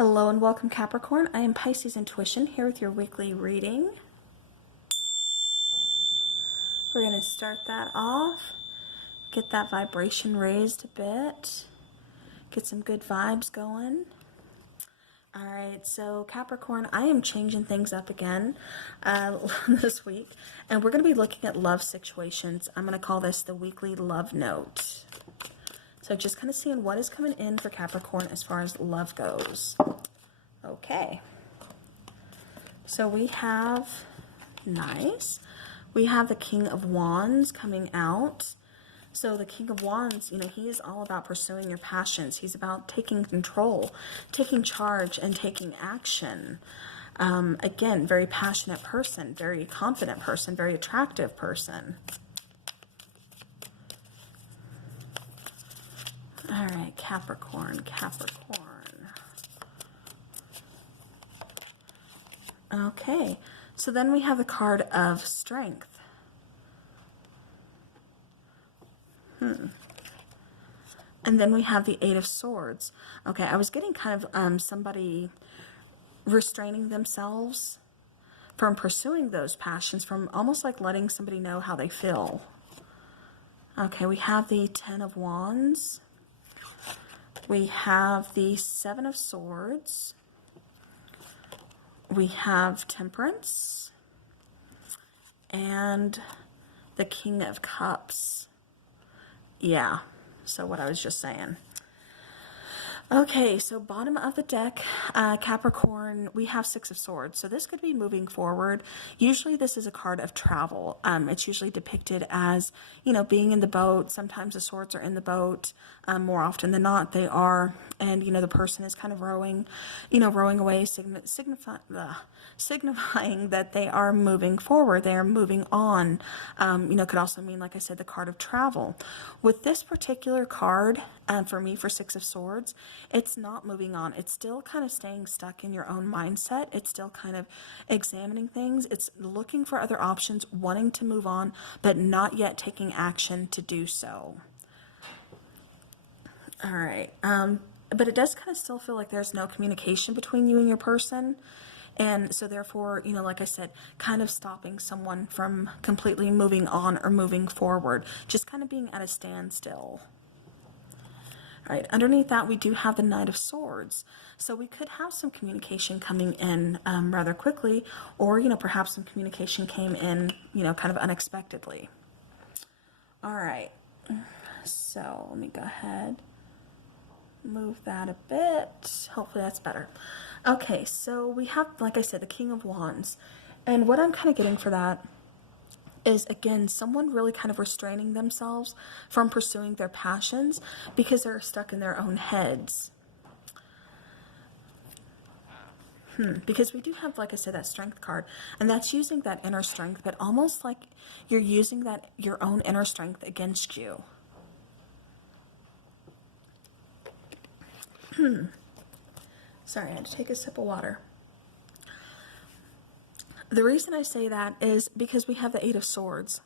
Hello and welcome, Capricorn. I am Piscesintuition here with your weekly reading. We're going to start that off, get that vibration raised a bit, get some good vibes going. All right, so Capricorn, I am changing things up again this week, and we're going to be looking at love situations. I'm going to call this the weekly love note. So just kind of seeing what is coming in for Capricorn as far as love goes. Okay. So we have, nice, we have the King of Wands coming out. So the King of Wands, he is all about pursuing your passions. He's about taking control, taking charge, and taking action. Again, very passionate person, very confident person, very attractive person. All right, Capricorn. Okay, so then we have the card of Strength. And then we have the Eight of Swords. Okay, I was getting kind of somebody restraining themselves from pursuing those passions, from almost like letting somebody know how they feel. Okay, we have the Ten of Wands. We have the Seven of Swords. We have Temperance. And the King of Cups. Yeah, so what I was just saying. Okay, so bottom of the deck, Capricorn, we have Six of Swords. So this could be moving forward. Usually this is a card of travel. It's usually depicted as, being in the boat. Sometimes the swords are in the boat. More often than not, they are. And, the person is kind of rowing away, signifying that they are moving forward. They are moving on. Could also mean, like I said, the card of travel. With this particular card, for me, for Six of Swords, it's not moving on. It's still kind of staying stuck in your own mindset. It's still kind of examining things. It's looking for other options, wanting to move on, but not yet taking action to do so. All right. But it does kind of still feel like there's no communication between you and your person. And so therefore, like I said, kind of stopping someone from completely moving on or moving forward, just kind of being at a standstill. All right, underneath that, we do have the Knight of Swords. So we could have some communication coming in rather quickly, or, perhaps some communication came in, kind of unexpectedly. All right, so let me go ahead, move that a bit. Hopefully that's better. Okay, so we have, like I said, the King of Wands. And what I'm kind of getting for that is, again, someone really kind of restraining themselves from pursuing their passions because they're stuck in their own heads. Because we do have, like I said, that Strength card, and that's using that inner strength, but almost like you're using that your own inner strength against you. Sorry, I had to take a sip of water. The reason I say that is because we have the Eight of Swords.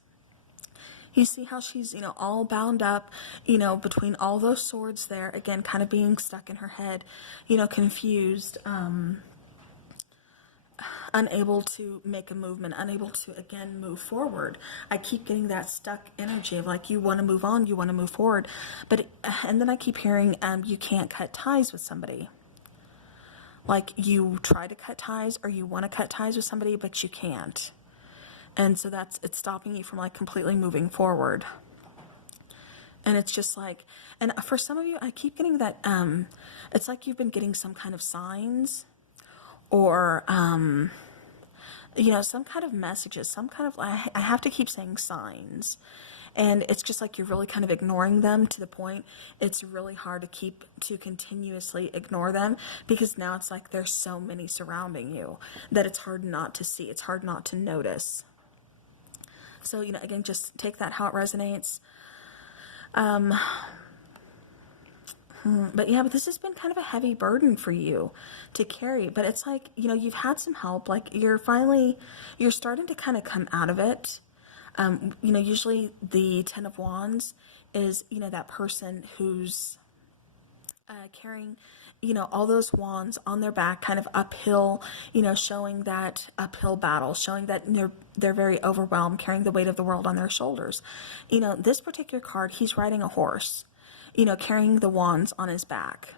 You see how she's, all bound up, between all those swords there, again, kind of being stuck in her head, confused, unable to make a movement, unable to, again, move forward. I keep getting that stuck energy of like, you want to move on, you want to move forward, and then I keep hearing, you can't cut ties with somebody. Like, you try to cut ties or you want to cut ties with somebody, but you can't. And so it's stopping you from like completely moving forward. And it's just like, and for some of you, I keep getting that, it's like you've been getting some kind of signs or, some kind of messages, some kind of, I have to keep saying signs. And it's just like you're really kind of ignoring them to the point it's really hard to continuously ignore them, because now it's like there's so many surrounding you that it's hard not to see. It's hard not to notice. So, again, just take that how it resonates. But this has been kind of a heavy burden for you to carry. But it's like, you've had some help. Like you're starting to kind of come out of it. Usually the Ten of Wands is, that person who's carrying, all those wands on their back, kind of uphill, showing that uphill battle, showing that they're very overwhelmed, carrying the weight of the world on their shoulders. This particular card, he's riding a horse, carrying the wands on his back,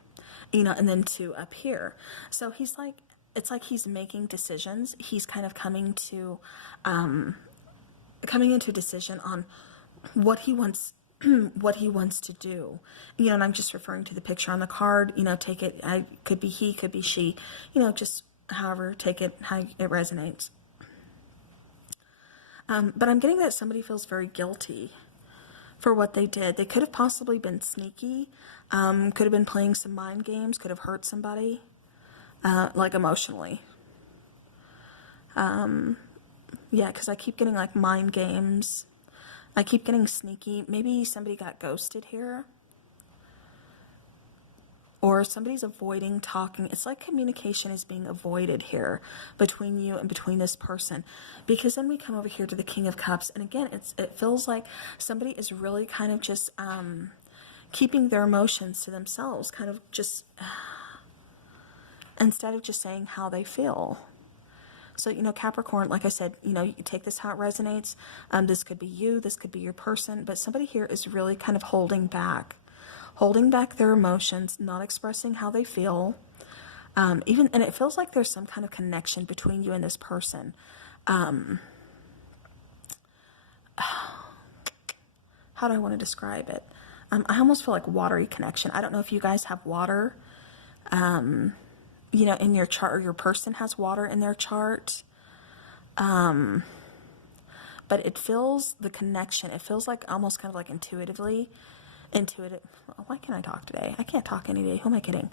and then two up here. So he's like, it's like he's making decisions. He's kind of coming into a decision on what he wants to do, and I'm just referring to the picture on the card, take it, could be he, could be she, just however, take it how it resonates. But I'm getting that somebody feels very guilty for what they did. They could have possibly been sneaky, could have been playing some mind games, could have hurt somebody, like emotionally. Yeah, because I keep getting like mind games. I keep getting sneaky. Maybe somebody got ghosted here. Or somebody's avoiding talking. It's like communication is being avoided here between you and between this person. Because then we come over here to the King of Cups. And again, it feels like somebody is really kind of just keeping their emotions to themselves. Kind of just, instead of just saying how they feel. So, Capricorn, like I said, you take this how it resonates. This could be you, this could be your person, but somebody here is really kind of holding back their emotions, not expressing how they feel. And it feels like there's some kind of connection between you and this person. How do I want to describe it? I almost feel like watery connection. I don't know if you guys have water, in your chart, or your person has water in their chart. But it feels the connection. It feels like almost kind of like intuitive. Why can't I talk today? I can't talk any day. Who am I kidding?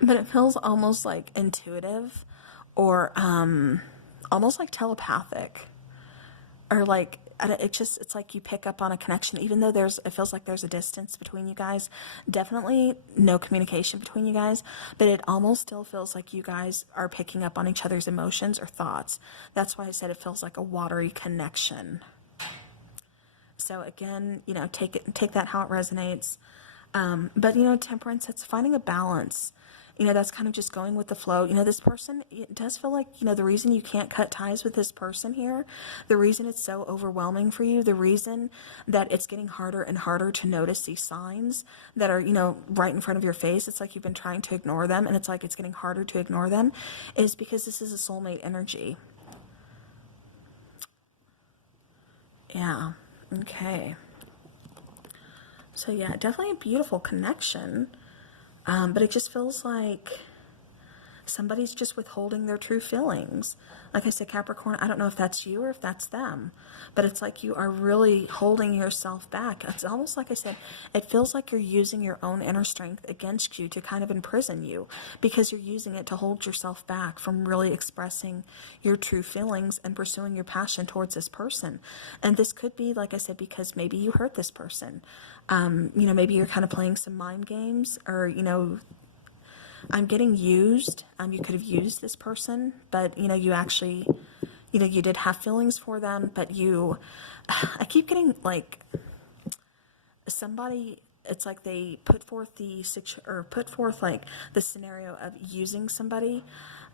But it feels almost like intuitive, or almost like telepathic, or like it's like you pick up on a connection, even though it feels like there's a distance between you guys. Definitely no communication between you guys, but it almost still feels like you guys are picking up on each other's emotions or thoughts. That's why I said it feels like a watery connection. So again, take that how it resonates. But temperance, it's finding a balance. That's kind of just going with the flow. This person, it does feel like, the reason you can't cut ties with this person here, the reason it's so overwhelming for you, the reason that it's getting harder and harder to notice these signs that are, right in front of your face. It's like you've been trying to ignore them, and it's like it's getting harder to ignore them, is because this is a soulmate energy. Yeah. Okay. So yeah, definitely a beautiful connection. But it just feels like somebody's just withholding their true feelings. Like I said, Capricorn, I don't know if that's you or if that's them, but it's like you are really holding yourself back. It's almost like I said, it feels like you're using your own inner strength against you to kind of imprison you, because you're using it to hold yourself back from really expressing your true feelings and pursuing your passion towards this person. And this could be, like I said, because maybe you hurt this person. Maybe you're kind of playing some mind games, or, I'm getting used. You could have used this person, but, you actually, you did have feelings for them, but I keep getting like somebody, it's like they put forth like the scenario of using somebody,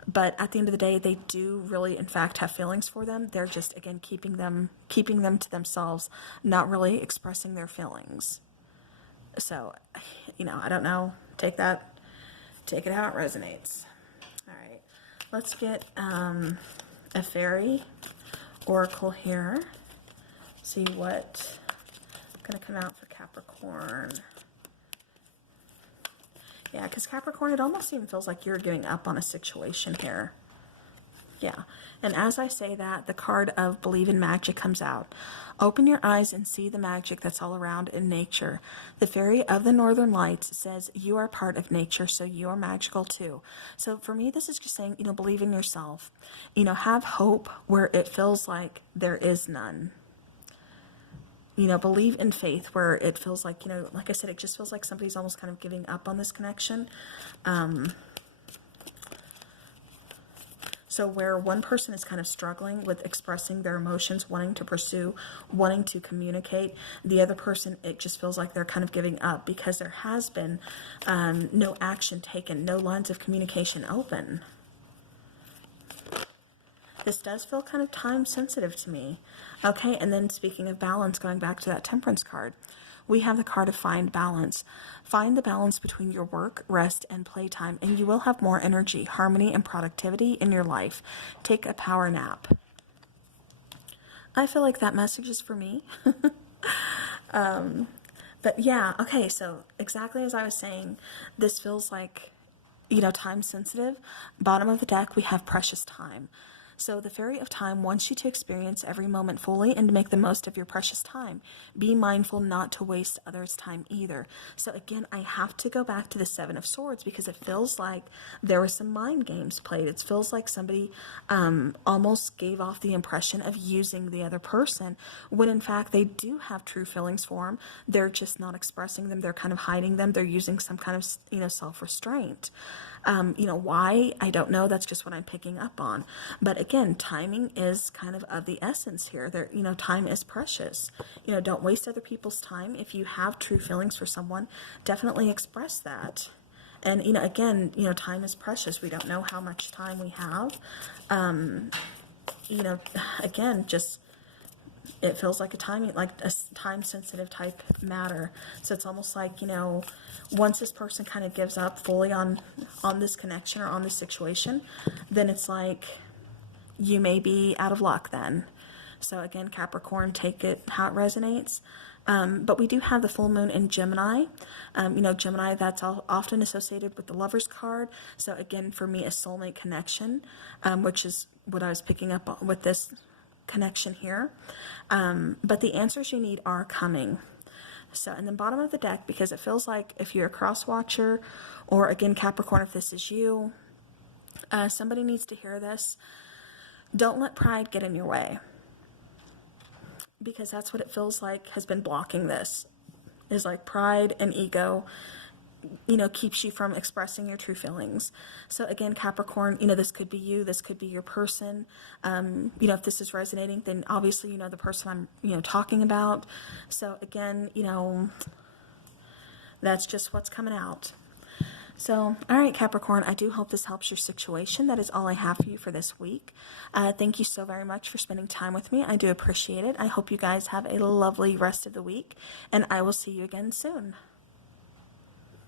but at the end of the day, they do really, in fact, have feelings for them. They're just, again, keeping them to themselves, not really expressing their feelings. So, I don't know. Take it how it resonates. All right, let's get a fairy oracle here. See what's going to come out for Capricorn. Yeah, because Capricorn, it almost even feels like you're giving up on a situation here. Yeah, and as I say that, the card of Believe in Magic comes out. Open your eyes and see the magic that's all around in nature. The Fairy of the Northern Lights says you are part of nature, so you are magical too. So for me, this is just saying, believe in yourself. Have hope where it feels like there is none. Believe in faith where it feels like, like I said, it just feels like somebody's almost kind of giving up on this connection. So where one person is kind of struggling with expressing their emotions, wanting to pursue, wanting to communicate, the other person, it just feels like they're kind of giving up because there has been no action taken, no lines of communication open. This does feel kind of time sensitive to me. Okay, and then speaking of balance, going back to that Temperance card, we have the card of find balance. Find the balance between your work, rest, and playtime, and you will have more energy, harmony, and productivity in your life. Take a power nap. I feel like that message is for me. But yeah, okay, so exactly as I was saying, this feels like, time sensitive. Bottom of the deck, we have precious time. So the Fairy of Time wants you to experience every moment fully and to make the most of your precious time. Be mindful not to waste others' time either. So again, I have to go back to the Seven of Swords because it feels like there were some mind games played. It feels like somebody almost gave off the impression of using the other person when in fact they do have true feelings for them. They're just not expressing them. They're kind of hiding them. They're using some kind of, self-restraint. Why? I don't know. That's just what I'm picking up on. But again, timing is kind of the essence here. There, time is precious. Don't waste other people's time. If you have true feelings for someone, definitely express that. And, again, time is precious. We don't know how much time we have. Again, just, it feels like a time-sensitive type matter. So it's almost like, once this person kind of gives up fully on this connection or on this situation, then it's like you may be out of luck then. So again, Capricorn, take it how it resonates. But we do have the full moon in Gemini. Gemini, that's often associated with the Lover's card. So again, for me, a soulmate connection, which is what I was picking up on with this connection here. But the answers you need are coming. So, and then bottom of the deck, because it feels like if you're a cross watcher, or again, Capricorn, if this is you, somebody needs to hear this. Don't let pride get in your way. Because that's what it feels like has been blocking this. Is like pride and ego, keeps you from expressing your true feelings. So again, Capricorn, this could be you, this could be your person. If this is resonating, then obviously you know the person I'm, talking about. So again, that's just what's coming out. So, all right, Capricorn, I do hope this helps your situation. That is all I have for you for this week. Thank you so very much for spending time with me. I do appreciate it. I hope you guys have a lovely rest of the week, and I will see you again soon.